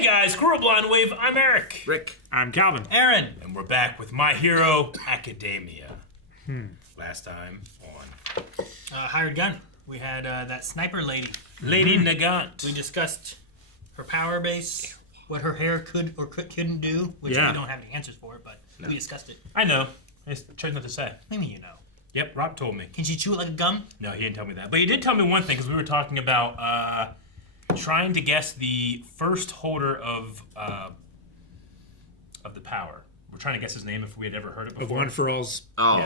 Hey guys, Coral Blind Wave, I'm Eric. Rick. I'm Calvin. Aaron. And we're back with My Hero Academia. Last time on Hired Gun. We had that sniper lady. Lady Nagant. We discussed her power base, what her hair could or couldn't do, which we don't have any answers for, but we discussed it. I know. I just chose not to say. Maybe you know. Yep, Rob told me. Can she chew it like a gum? No, he didn't tell me that. But he did tell me one thing, because we were talking about trying to guess the first holder of the power. We're trying to guess his name if we had ever heard it before. Of One for All's. Oh.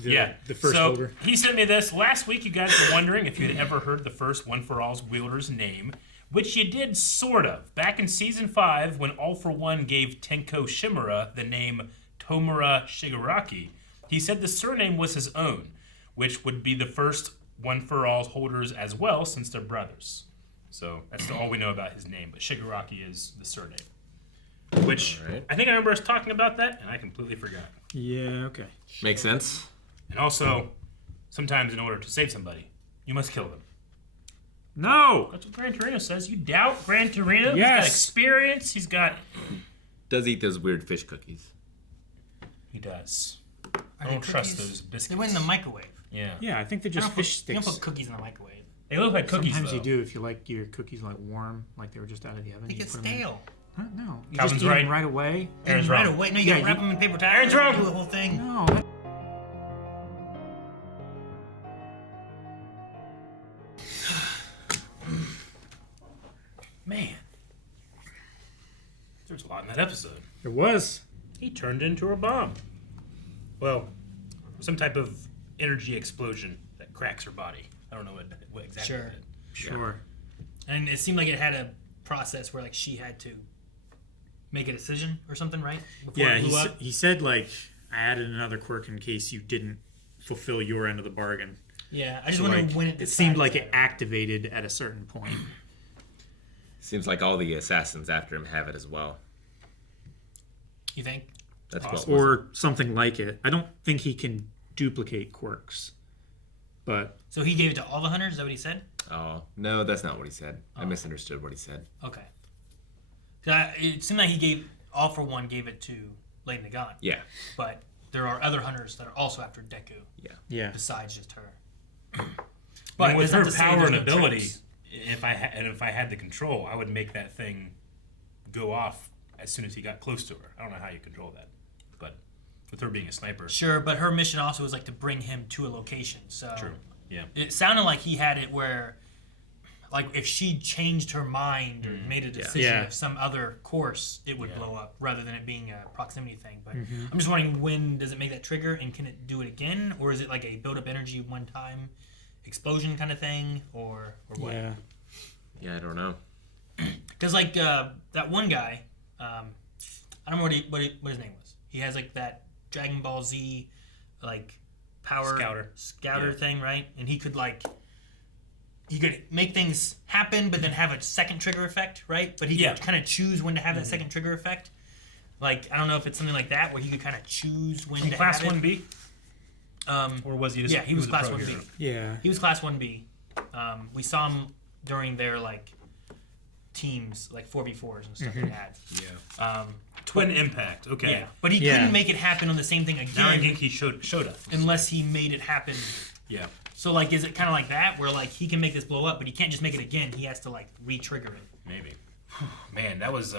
Yeah. The first so holder. He sent me this. Last week, you guys were wondering if you'd ever heard the first One for All's wielder's name, which you did sort of. Back in Season 5, when All for One gave Tenko Shimura the name Tomura Shigaraki, he said the surname was his own, which would be the first One for All's holders as well, since they're brothers. So that's all we know about his name, but Shigaraki is the surname. Which, I think I remember us talking about that, and I completely forgot. Yeah, okay. Makes sense. And also, sometimes in order to save somebody, you must kill them. No! That's what Gran Torino says. You doubt Gran Torino? Yes. He's got experience. He's got... Does eat those weird fish cookies. He does. Are I they don't trust cookies? those biscuits. They went in the microwave. Yeah. Yeah, I think they're You just don't fish put, you sticks. don't put cookies in the microwave. They look like cookies, Sometimes though. you do if you like your cookies like warm, like they were just out of the oven. They you get put 'em in. stale. Huh? No. You Calvin's just eat right. them right away. Aaron's right wrong. away. No, you Yeah, gotta wrap you- them in paper towels. Aaron's wrong. Do the whole thing. No. Man. There's a lot in that episode. There was. He turned into a bomb. Well, some type of energy explosion that cracks her body. I don't know what exactly Sure. it did. Sure. And it seemed like it had a process where like she had to make a decision or something, right? Before Yeah, it blew up. he said, like, I added another quirk in case you didn't fulfill your end of the bargain. Yeah, I just So, wonder like, when it it seemed like decides it that. activated at a certain point. Seems like all the assassins after him have it as well. You think? That's Awesome. what. Or something like it. I don't think he can duplicate quirks. But So he gave it to all the hunters? Is that what he said? Oh no, that's not what he said. I misunderstood what he said. Okay. It seemed like he gave All for One gave it to Lady Nagant, Yeah. but there are other hunters that are also after Deku yeah. besides just her. But with it's not her to say power there's and no ability, tricks. if I had the control, I would make that thing go off as soon as he got close to her. I don't know how you control that, but with her being a sniper, Sure, but her mission also was like to bring him to a location. So true. Yeah. it sounded like he had it where, like, if she changed her mind or made a decision Yeah. of some other course, it would blow up rather than it being a proximity thing. But I'm just wondering, when does it make that trigger, and can it do it again, or is it like a build up energy one time explosion kind of thing, or what? Yeah. Yeah, I don't know. Because like that one guy, I don't know what his name was. He has like that Dragon Ball Z, like power scouter Yeah. thing, right? And he could make things happen, but then have a second trigger effect, right? But he could kind of choose when to have that second trigger effect. Like, I don't know if it's something like that where he could kind of choose when to Class have it. 1B? Or was he just... Yeah, he was a Class pro 1B. hero? Yeah. He was Class 1B. We saw him during their like teams, like 4v4s and stuff they had. Yeah. Twin Impact, okay. Yeah, but he Yeah. couldn't make it happen on the same thing Now I again think he showed up. unless he made it happen. Yeah. So like, is it kind of like that where like he can make this blow up, but he can't just make it again? He has to like re-trigger it. Maybe. Man, that was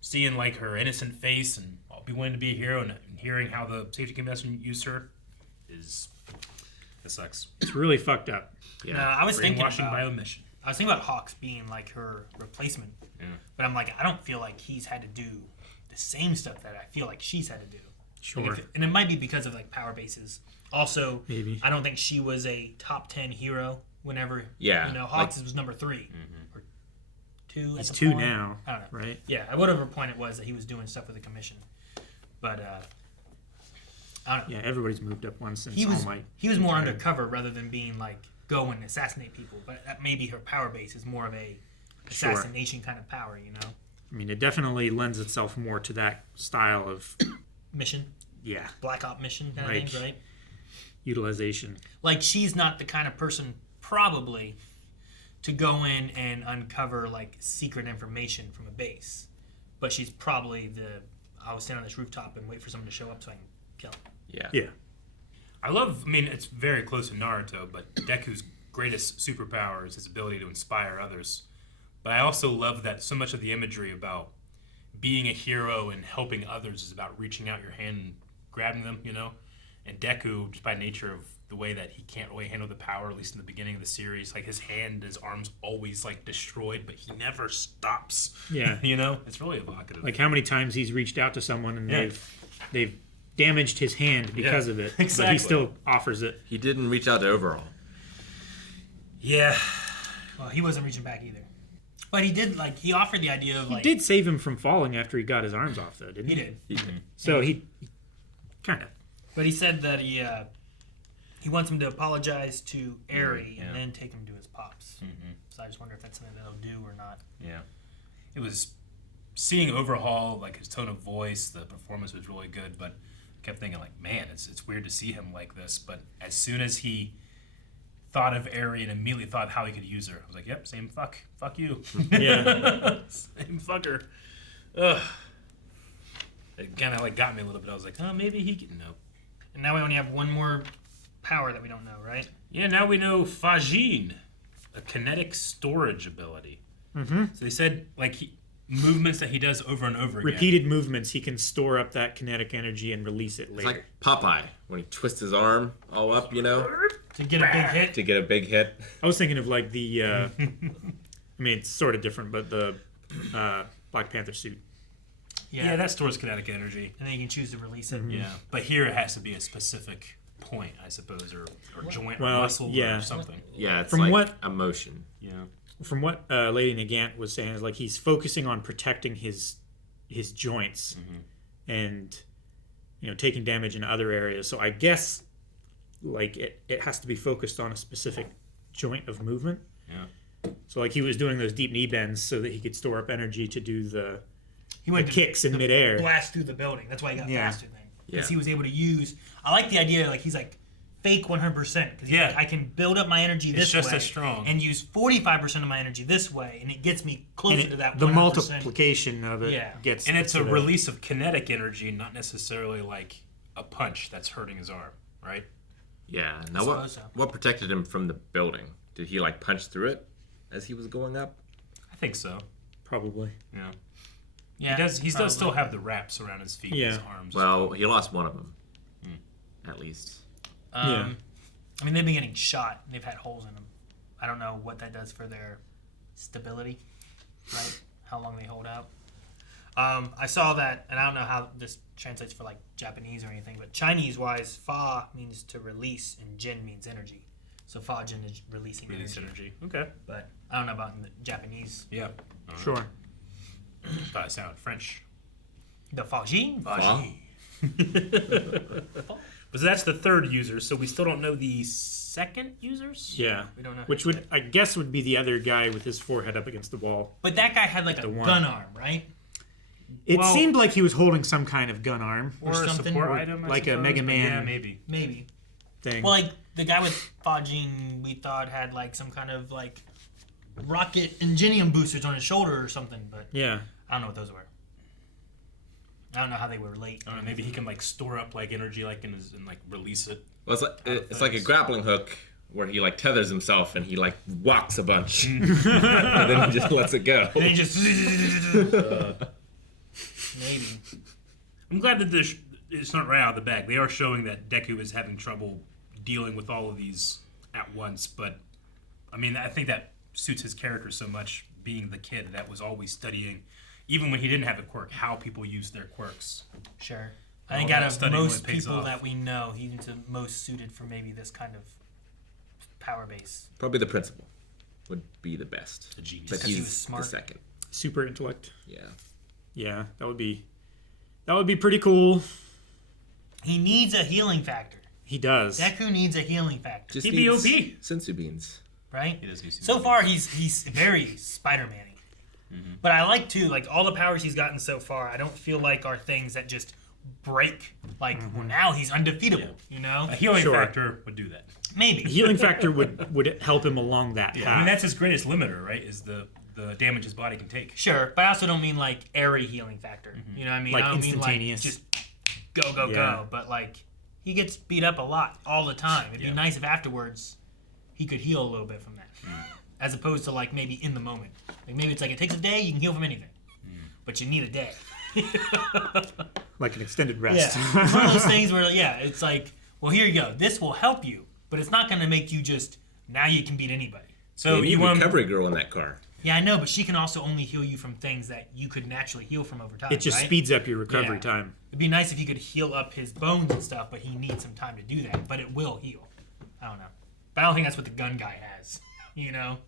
seeing like her innocent face and I'll be wanting to be a hero and hearing how the safety convention used her that sucks. It's really fucked up. Yeah. I was thinking Brainwashing by about omission. Hawks being like her replacement, but I'm like, I don't feel like he's had to do the same stuff that I feel like she's had to do. Sure. And it might be because of like power bases. Also, Maybe. I don't think she was a top 10 hero whenever. Yeah, Hawks was number 3 or 2. He's at the 2 point. now, I don't know. right? Yeah, whatever point it was that he was doing stuff with the commission, but I don't know. Yeah, everybody's moved up one since He was All Might. he was more undercover rather than being like go and assassinate people. But that maybe her power base is more of a Sure. assassination kind of power, you know. I mean, it definitely lends itself more to that style of, Mission, yeah, Black Op mission kind Like- of thing, right? utilization. Like she's not the kind of person probably to go in and uncover like secret information from a base. But she's probably I'll stand on this rooftop and wait for someone to show up so I can kill him. Yeah. Yeah. I mean, it's very close to Naruto, but Deku's greatest superpower is his ability to inspire others. But I also love that so much of the imagery about being a hero and helping others is about reaching out your hand and grabbing them, you know? And Deku, just by nature of the way that he can't really handle the power, at least in the beginning of the series, like his arm's always like destroyed, but he never stops. Yeah. You know? It's really evocative. Like how many times he's reached out to someone and they've damaged his hand because of it. Exactly. But he still offers it. He didn't reach out to Overhaul. Yeah. Well, he wasn't reaching back either. But he did, like, he offered the idea of, He like... did save him from falling after he got his arms off, though, didn't he? He did. He did. So he kind of. But he said that he wants him to apologize to Eri and then take him to his pops. Mm-hmm. So I just wonder if that's something that he'll do or not. Yeah. It was... Seeing Overhaul, like his tone of voice, the performance was really good, but I kept thinking, like, man, it's weird to see him like this. But as soon as he thought of Eri and immediately thought how he could use her, I was like, yep, same fuck you. Yeah. Same fucker. Ugh. It kind of like got me a little bit. I was like, oh, maybe he can know. And now we only have one more power that we don't know, right? Yeah, now we know Fajin, a kinetic storage ability. Mm-hmm. So they said, like, movements that he does over and over again. Repeated movements, he can store up that kinetic energy and release it It's later. like Popeye when he twists his arm all up, you know, To get a big hit. to get a big hit. I was thinking of like the, I mean, it's sort of different, but the Black Panther suit. Yeah, that stores kinetic energy. And then you can choose to release it. Yeah, but here it has to be a specific point, I suppose, or joint or Well, muscle yeah. or something. Yeah, it's From like what- emotion. Yeah. From what Lady Nagant was saying, is like he's focusing on protecting his joints and, you know, taking damage in other areas. So I guess like it has to be focused on a specific joint of movement. Yeah. So like he was doing those deep knee bends so that he could store up energy to do the He went kicks in midair. blast through the building. That's why he got Yeah. faster then. Because Yeah. he was able to use... I like the idea, like, he's like, fake 100%. Because Yeah. like, I can build up my energy this just way. as strong. And use 45% of my energy this way. And it gets me closer And to that 100%. the multiplication of it Yeah. gets... And it's a to the- release of kinetic energy, not necessarily like a punch that's hurting his arm, right? Yeah. Now suppose so. what protected him from the building? Did he like punch through it as he was going up? I think so. Probably. Yeah. Yeah, He does still have the wraps around his feet, Yeah. his arms. Well, he lost one of them, at least. Yeah. I mean, they've been getting shot. They've had holes in them. I don't know what that does for their stability, right? How long they hold out. I saw that, and I don't know how this translates for like Japanese or anything, but Chinese-wise, fa means to release, and jin means energy. So fa jin is releasing Release energy. energy. Okay. But I don't know about in the Japanese. Yeah. Sure. Thought it sounded French. The fa jin. But that's the third user, so we still don't know the second users? Yeah. We don't know. Which would, I guess, would be the other guy with his forehead up against the wall. But that guy had like a one. gun arm, right? It Well- seemed like he was holding some kind of gun arm Or a something. support Or item, I like a suppose, Mega but Man. Yeah, maybe. Maybe. thing. Well, like the guy with Fajin, we thought had like some kind of like rocket ingenium boosters on his shoulder or something, but yeah. I don't know what those were. I don't know how they would relate. I don't know, maybe he can like store up like energy like in his and like release it. Well, it's like a grappling hook where he like tethers himself and he like walks a bunch, and then he just lets it go. And he just maybe. I'm glad that this it's not right out of the bag. They are showing that Deku is having trouble dealing with all of these at once, but I mean I think that suits his character so much, being the kid that was always studying, even when he didn't have a quirk, how people use their quirks. Sure. All I think that out of studying when most it pays people off. that we know, he's the most suited for maybe this kind of power base. Probably the principal would be the best, A genius. but 'Cause he he's was smart. the second. Super intellect. Yeah. Yeah, that would be pretty cool. He needs a healing factor. He does. Deku needs a healing factor, Just He'd be needs OP. sensu beans. right? He does need some So movies. far, he's very Spider-Man-y. But I like too, like all the powers he's gotten so far. I don't feel like are things that just break. Like, well, now he's undefeatable, you know? A healing Sure. factor would do that. Maybe. Healing factor would help him along that path. I mean, that's his greatest limiter, right? Is the damage his body can take. Sure, but I also don't mean like airy healing factor. You know what I mean? Like I don't mean like instantaneous. just go. Yeah. But like he gets beat up a lot all the time. It'd be nice if afterwards he could heal a little bit from that, as opposed to like maybe in the moment. Like maybe it's like it takes a day, you can heal from anything, but you need a day. Like an extended Yeah, rest. it's one of those things where it's like, well, here you go. This will help you, but it's not going to make you just now you can beat anybody. So you want recovery girl in that car. Yeah, I know, but she can also only heal you from things that you could naturally heal from over time. It just right? speeds up your recovery Yeah. time. It'd be nice if he could heal up his bones and stuff, but he needs some time to do that. But it will heal. I don't know. But I don't think that's what the gun guy has. You know?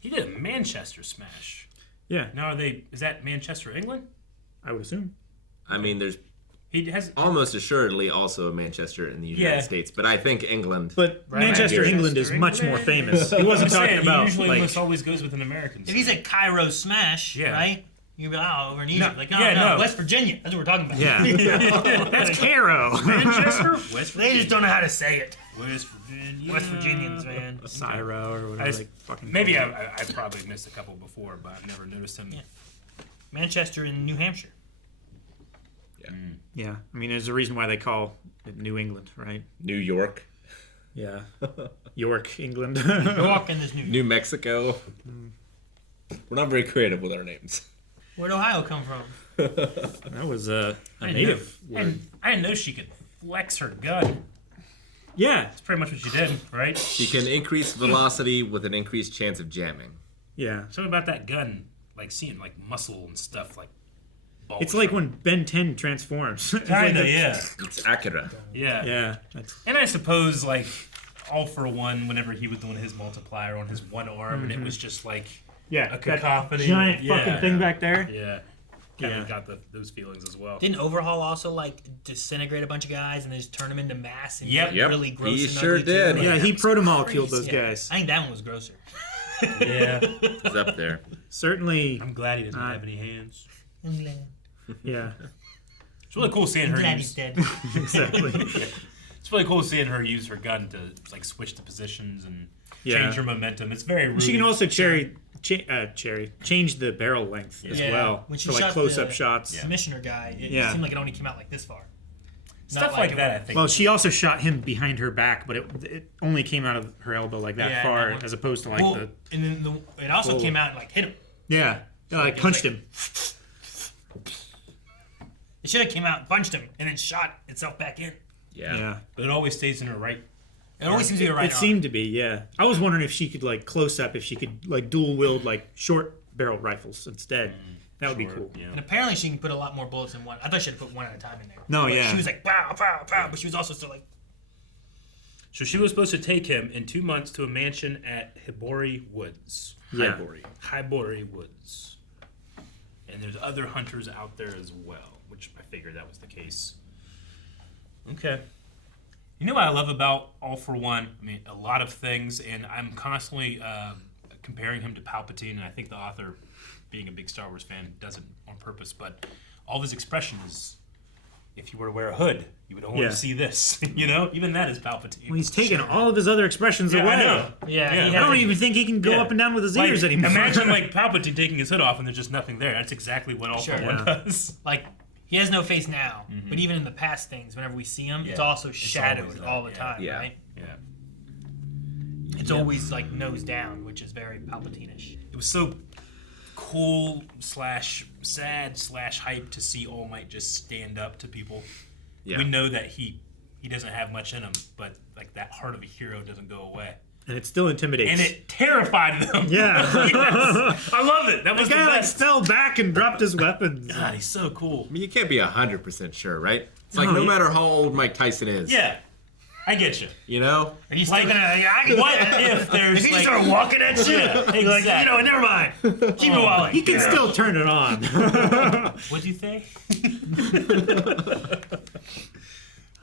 He did a Manchester smash. Yeah, Now is that Manchester, England? I would assume. I mean, there's He has. almost assuredly also a Manchester in the United Yeah. States, but I think England. But Right. Manchester, Manchester, England is much more famous. He wasn't I'm talking saying, about he usually like almost always goes with an American. If he said Cairo smash, Yeah. right? You'd be like, oh, over in Egypt. No, Like, no, yeah, no, no. West Virginia. That's what we're talking about. yeah. That's Cairo. Manchester, West They Virginia. just don't know how to say it. West Virginia. West Virginians, man. Syro or whatever. I just- Like fucking. Maybe I probably missed a couple before, but I've never noticed him. Yeah. Manchester in New Hampshire. Yeah, I mean, there's a reason why they call it New England, right? New York, Yeah, York, England. York and this New York. New Mexico. We're not very creative with our names. Where'd Ohio come from? That was a I native know, word. and I didn't know she could flex her gun. Yeah, That's pretty much what she did, right? She can increase velocity with an increased chance of jamming. yeah. Something about that gun, like seeing like muscle and stuff, like. It's like when Ben 10 transforms. It's like Kinda, the- yeah, It's Acura. yeah. Yeah, that's, And I suppose like All for One, whenever he was doing his multiplier on his one arm, and it was just like yeah. a that cacophony, giant yeah. fucking thing back there. yeah, kind Yeah. of got those feelings as well. Didn't Overhaul also like disintegrate a bunch of guys and then just turn them into mass and Yep. get really gross He and sure ugly too? did. Yeah, he protomolecule Crazy. those Yeah. guys. I think that one was grosser. Yeah, It's up there. Certainly, I'm glad he doesn't have any hands. I'm glad. yeah, It's really cool seeing I'm her glad use. he's dead. exactly. It's really cool seeing her use her gun to like switch the positions and Yeah. change her momentum. It's very. She can Rudy. also change the barrel length as Yeah. well When she for like shot close-up the- shots. Commissioner guy, it Yeah. seemed like it only came out like this far. stuff Not like it that. I was- think. Well, she also shot him behind her back, but it only came out of her elbow like that Yeah, far, that one- as opposed to like Well, the and then it also Whoa. came out and like hit him. yeah, like it's punched like- him. It should have came out, punched him, and then shot itself back in. Yeah. Yeah, but it always stays in her right. It always seems to be the right it arm. seemed to be. Yeah, I was wondering if she could like close up, if she could like dual wield like short barrel rifles instead. That would be Sure, cool. Yeah. And apparently she can put a lot more bullets in one. I thought she had to put one at a time in there. No, Like, yeah. She was like, pow, pow, pow, but she was also still like, So she was supposed to take him in 2 months to a mansion at Hibori Woods. Yeah. Hibori Woods. And there's other hunters out there as well, which I figured that was the case. Okay. You know what I love about All for One? I mean, a lot of things, and I'm constantly comparing him to Palpatine, and I think the author, being a big Star Wars fan, does it on purpose, but all of his expression is, if you were to wear a hood, you would only Yeah. see this. You know? Even that is Palpatine. Well, he's taken all of his other expressions Yeah, away. I know. yeah, Yeah. he I don't hasn't- even think he can go Yeah. up and down with his Like, ears anymore. imagine like Palpatine taking his hood off and there's just nothing there. That's exactly what All Sure. for One Yeah. does. like, he has no face now, but even in the past things, whenever we see him, it's Yeah. also It's shadowed always that, all the yeah. time, Yeah. right? Yeah. It's always like nose down, which is very Palpatine-ish. It was so cool slash sad slash hype to see All Might just stand up to people. Yeah. We know that he doesn't have much in him, but like that heart of a hero doesn't go away. and it still intimidates. And it terrified them. yeah. Yes. I love it. That was The the guy like best. fell back and dropped his weapons. God, he's so cool. I mean, you can't be 100% sure, right? It's like No, no you- matter how old Mike Tyson is. Yeah, I get you. You know? And he's Like, still gonna, I can What if there's If he like, start walking at shit, Yeah, you're like, exactly. you know, never mind. Keep it walling. He can still turn it on. What'd you say?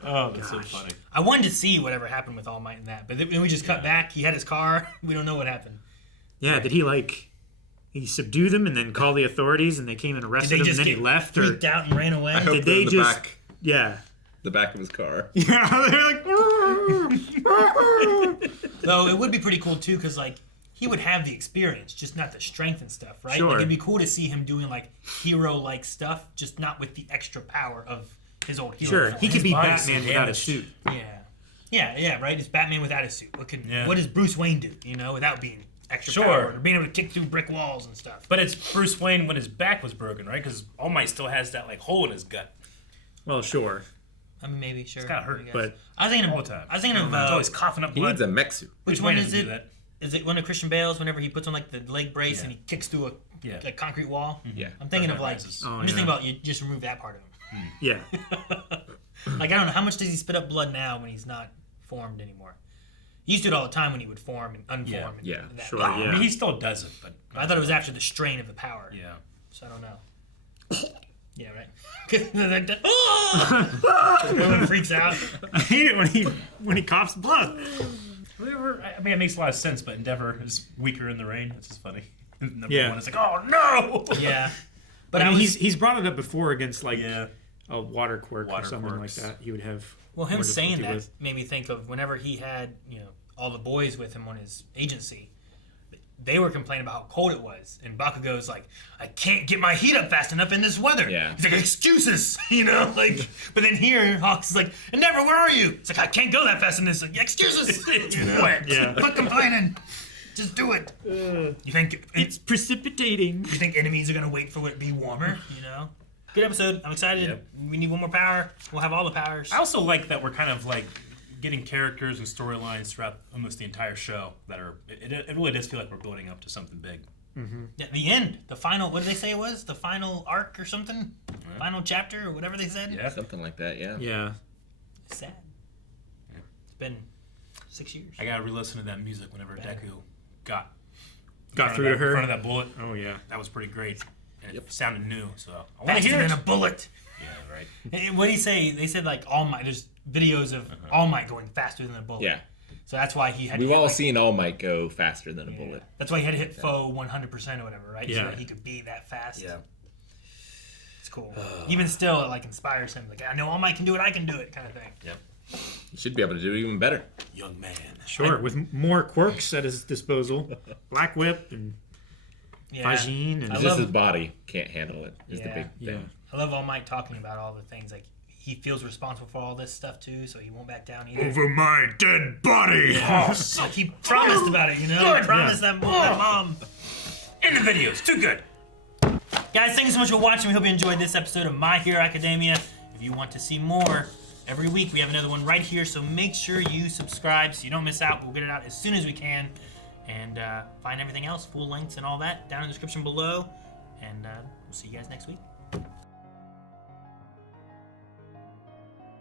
Oh, that's so funny. I wanted to see whatever happened with All Might in that, but then we just cut back. He had his car. We don't know what happened. yeah, did he like he subdue them and then call the authorities and they came and Did arrested they him and just then he get left? Or freaked out and ran away? I hope Did they're they in the just- back, yeah. the back of his car. Yeah, they're like... Though it would be pretty cool too, because like he would have the experience, just not the strength and stuff, right? Sure. Like, it'd be cool to see him doing like hero-like stuff, just not with the extra power of his old hero. Sure, form. he could be body's Batman so without a damaged. suit. Yeah, right. It's Batman without a suit. Yeah. What does Bruce Wayne do? You know, without being extra Sure. power or being able to kick through brick walls and stuff. But it's Bruce Wayne when his back was broken, right? Because All Might still has that like hole in his gut. Well, sure. I mean, maybe sure. gotta hurt, I guess. but- I was thinking All of. the time. I was thinking of. He's always coughing up He blood. needs a mech suit. Which Bruce one Wayne is doesn't do it? that. Is it one of Christian Bale's? Whenever he puts on like the leg brace Yeah. and he kicks through Yeah. a concrete wall. Yeah. I'm thinking of Dark like. Knight Rises. Oh, I'm just yeah. thinking about you just remove that part of him. Yeah. Like I don't know how much does he spit up blood now when he's not formed anymore. He used to do it all the time when he would form and unform. Yeah. and Yeah, that. sure, I yeah. mean, he still does it, but I thought it was after the strain of the power. yeah. So I don't know. Yeah, right. Everyone freaks out. I hate it when he coughs blood. I mean, it makes a lot of sense, but Endeavor is weaker in the rain, which is funny. Number Yeah. one, it's like, oh no! Yeah, but I mean, I was he's brought it up before against like Yeah. a water quirk or Water something quirks. like that. He would have well him more saying difficulty that with. made me think of whenever he had all the boys with him on his agency. They were complaining about how cold it was, and Bakugo's like, "I can't get my heat up fast enough in this weather." Yeah. He's like, "Excuses," like. But then here, Hawks is like, "Endeavor, where are you?" It's like, "I can't go that fast in this." Like, "Excuses." It's wet. Yeah. Quit complaining. Just do it. You think It's precipitating. you think enemies are gonna wait for it to be warmer? Good episode. I'm excited. Yep. We need one more power. We'll have all the powers. I also like that we're kind of like getting characters and storylines throughout almost the entire show that are. It really does feel like we're building up to something big. Yeah, the end, the final. What did they say it was? The final arc or something? Final chapter or whatever they said. Yeah. Something like that, yeah. Yeah. It's sad. It's been 6 years. I gotta re-listen to that music whenever Deku got Got through to in her. front of that bullet. Oh yeah. That was pretty great. And it sounded new, so I want to Faster hear than it. a bullet. Yeah, right. And what did he say? They said like All Might. There's videos of All Might going faster than a bullet. Yeah. So that's why he had. We've to hit, all like, seen All Might go faster than a yeah. bullet. That's why he had to hit foe 100% or whatever, right? So Yeah. that he could be that fast. Yeah. It's cool. Even still, it like inspires him. Like I know All Might can do it. I can do it, kind of thing. Yep. You should be able to do it even better. Young man. Sure. With more quirks at his disposal, Black Whip and Yeah. Fajin and I It's love- just his body can't handle it. Is the Yeah. big yeah. thing. I love All Might talking about all the things like he feels responsible for all this stuff too, so he won't back down either. Over my dead body. Like he promised about it, He promised that mom. In the videos. Too good. Guys, thank you so much for watching. We hope you enjoyed this episode of My Hero Academia. If you want to see more, every week we have another one right here, so make sure you subscribe so you don't miss out. We'll get it out as soon as we can. And find everything else, full links and all that, down in the description below. And we'll see you guys next week.